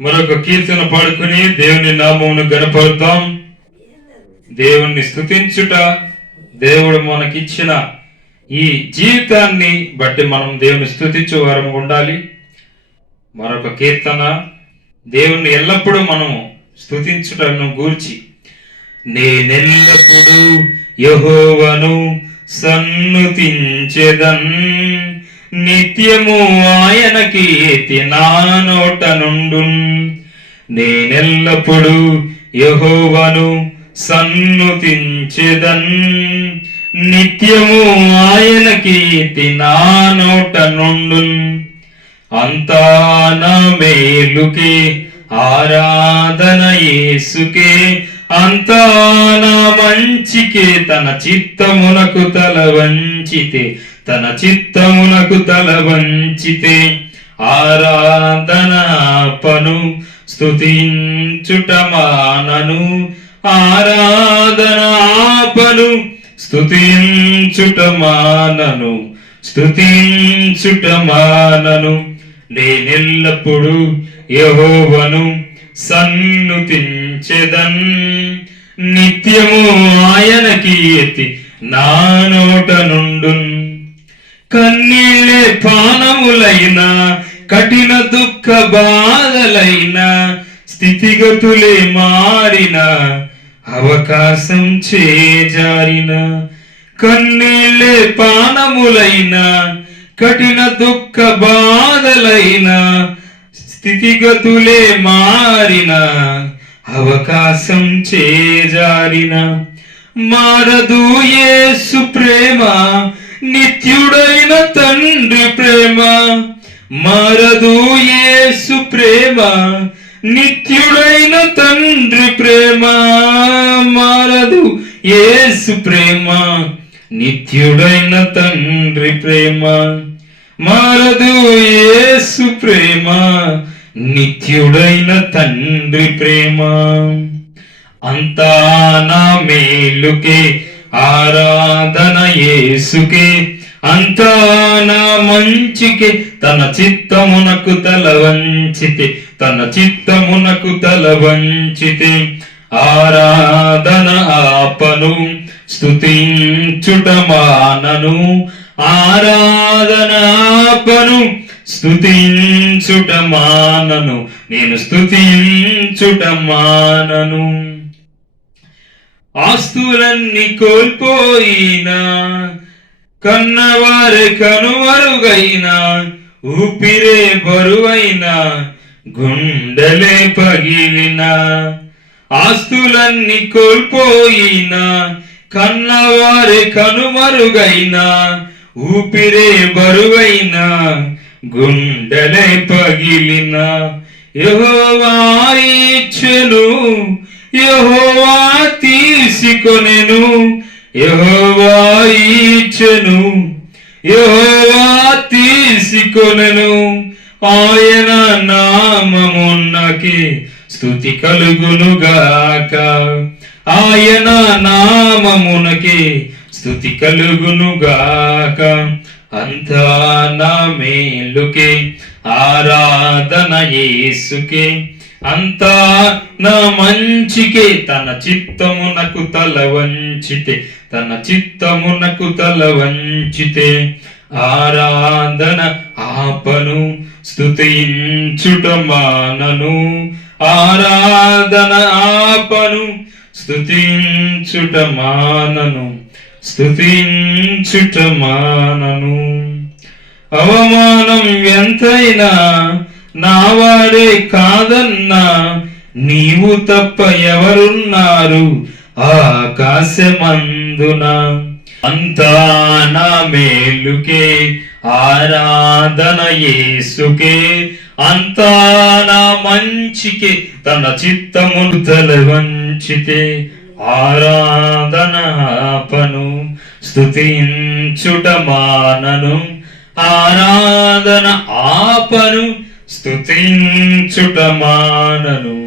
మరొక కీర్తన పాడుకుని దేవుని నామమును గణపరుద్దాం. దేవుణ్ణి స్తుతించుట, దేవుడు మనకిచ్చిన ఈ జీవితాన్ని బట్టి మనం దేవుని స్తుతించే వారం ఉండాలి. మరొక కీర్తన, దేవుణ్ణి ఎల్లప్పుడూ మనం స్తుతించుటను గూర్చి. నేనెల్లప్పుడూ యెహోవాను సన్నుతించెదన్, నిత్యము ఆయన కీర్తి నా నోట నుండున్. నేనెల్లప్పుడూ యెహోవాను సన్నుతించెదన్, నిత్యము ఆయన కీర్తి నా నోట నుండున్. అంతా నా మేలుకే ఆరాధన యేసుకే, అంతా నా మంచికే తన చిత్తమునకు తల వంచితే, తన చిత్తమునకు తల వంచితే. ఆరాధనాపను స్తుతించుట మానను, ఆరాధనాపను స్తుతించుట మానను, స్తుతించుట మానను. నేనెల్లప్పుడూ యెహోవాను సన్నుతించెదన్, నిత్యము ఆయన కీర్తి నా నోట నుండున్. కన్నీళ్ళే పానములైన, కఠిన దుఃఖ బాధలైన, స్థితిగతులే మారిన, అవకాశం చేజారిన. కన్నీళ్ళే పానములైన, కఠిన దుఃఖ బాధలైన, స్థితిగతులే మారిన, అవకాశం చేజారిన. మారదు యేసు ప్రేమ, నిత్యుడైన తండ్రి ప్రేమ. మారదు యేసు ప్రేమ, నిత్యుడైన తండ్రి ప్రేమ. మారదు యేసు ప్రేమ, నిత్యుడైన తండ్రి ప్రేమ. మారదు యేసు ప్రేమ, నిత్యుడైన తండ్రి ప్రేమ. అంతా నా మేలుకే ఆరాధన యేసుకే, అంతా నా మంచికే తన చిత్తమునకు తల వంచితే, తన చిత్తమునకు తల వంచితే. ఆరాధన ఆపను స్తుతించుట మానను, ఆరాధన ఆపను స్తుతించుట మానను, నేను స్తుతించుట మానను. ఆస్తులన్నీ కోల్పోయినా, కన్నవారే కనుమరుగైనా, ఊపిరే బరువైనా, గుండెలే పగిలినా. ఆస్తులన్నీ కోల్పోయినా, కన్నవారే కనుమరుగైనా, ఊపిరే బరువైనా, గుండెలే పగిలినా. యెహోవా ఇచ్చెను, యెహోవా తీసుకొనెను, యెహోవా ఇచ్చెను, యెహోవా తీసుకొనెను. ఆయన నామమునకే స్తుతి కలుగునుగాక, ఆయన నామమునకే స్తుతి కలుగునుగాక. అంతా నా మేలుకే ఆరాధన యేసుకే, అంతా నా మంచికే తన చిత్తమునకు తల వంచితే, తన చిత్తమునకు తల వంచితే. ఆరాధన ఆపను స్తుతించుట మానను, ఆరాధన ఆపను స్తుతించుట మానను, స్తుతించుట మానను. అవమానం ఎంతైనా నావాడే కాదన్నా, నీవు తప్ప ఎవరున్నారు ఆకాశమందున. అంతా నా మేలుకే ఆరాధన యేసుకే, అంతా నా మంచికే తన చిత్తమును తల వంచితే. ఆరాధన ఆపను స్తుతించుట మానను, ఆరాధన ఆపను స్తుతించుట మానను.